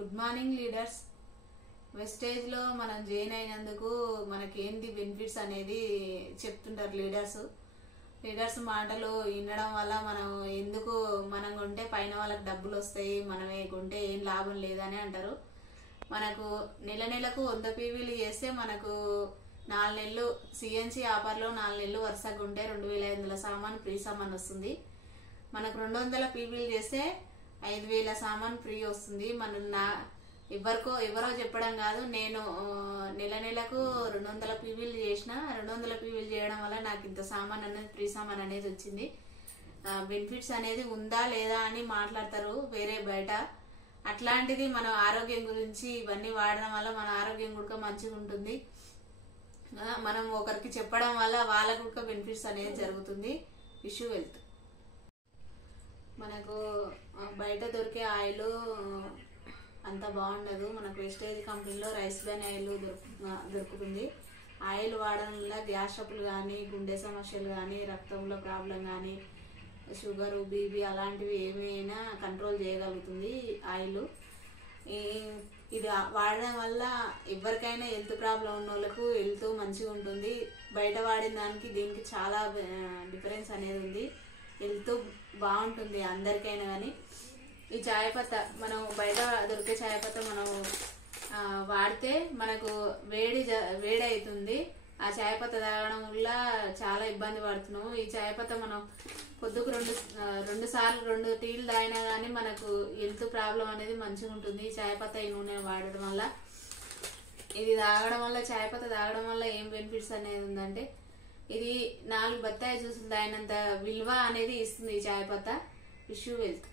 Good morning leaders. Wastage లో మనం join అయినందుకు మనకేంటి బెనిఫిట్స్ అనేది చెప్తుంటారు లీడర్స్ మాటలు వినడం వల్ల మనం ఎందుకు మనం కొంటే పైన వాళ్ళకి డబ్బులు వస్తాయి, మనమే కొంటే ఏం లాభం లేదని అంటారు. మనకు నెలకు 100 పీవీలు చేస్తే మనకు 4 నెలలు సిఎన్సి ఆఫర్లో 4 నెలలు వరుసగా ఉంటే 2500 సామాన్ ఫ్రీ సామాన్ వస్తుంది. మనకు 200 పీవీలు చేస్తే 5000 సామాన్ ఫ్రీ వస్తుంది. ఎవరో చెప్పడం కాదు, నేను నెలకు 200 పీవీలు చేసిన. 200 పీవీలు చేయడం వల్ల నాకు ఇంత సామాన్ అనేది ఫ్రీ సామాన్ అనేది వచ్చింది. బెనిఫిట్స్ అనేది ఉందా లేదా అని మాట్లాడతారు వేరే బయట. అట్లాంటిది మన ఆరోగ్యం గురించి ఇవన్నీ వాడడం వల్ల మన ఆరోగ్యం కూడా మంచిగా ఉంటుంది. మనం ఒకరికి చెప్పడం వల్ల వాళ్ళకు కూడా బెనిఫిట్స్ అనేది జరుగుతుంది. Wish you wealth. మనకు బయట దొరికే ఆయిల్ అంత బాగుండదు. మనకు వెస్టేజ్ కంపెనీలో రైస్ బ్రాన్ ఆయిల్ దొరుకుతుంది. ఆయిల్ వాడడం వల్ల గ్యాస్ ట్రబుల్ కానీ, గుండె సమస్యలు కానీ, రక్తంలో ప్రాబ్లం కానీ, షుగర్, బీపీ అలాంటివి ఏమైనా కంట్రోల్ చేయగలుగుతుంది ఆయిల్. ఇది వాడడం వల్ల ఎవరికైనా హెల్త్ ప్రాబ్లం ఉన్న వాళ్ళకు హెల్త్ మంచిగా ఉంటుంది. బయట వాడిన దానికి దీనికి చాలా డిఫరెన్స్ అనేది ఉంది. హెల్త్ బాగుంటుంది అందరికైనా. కానీ ఈ చాయపత్త మనం బయట దొరికే చాయపత్త మనం వాడితే మనకు వేడి అవుతుంది. ఆ చాయపత్త తాగడం వల్ల చాలా ఇబ్బంది పడుతున్నాము. ఈ చాయపత్త మనం పొద్దుకు 2 సార్లు 2 టీలు తాగినా కానీ మనకు హెల్త్ ప్రాబ్లం అనేది మంచిగా ఉంటుంది. ఈ చాయపత్త ఈ నూనె వాడడం వల్ల, ఇది తాగడం వల్ల, చాయపత్త తాగడం వల్ల ఏం బెనిఫిట్స్ అనేది ఉందంటే, ఇది 4 బత్తాయి జ్యూసులు తాగినంత విలువ అనేది ఇస్తుంది ఈ చాయపత్త. Wish you wealth.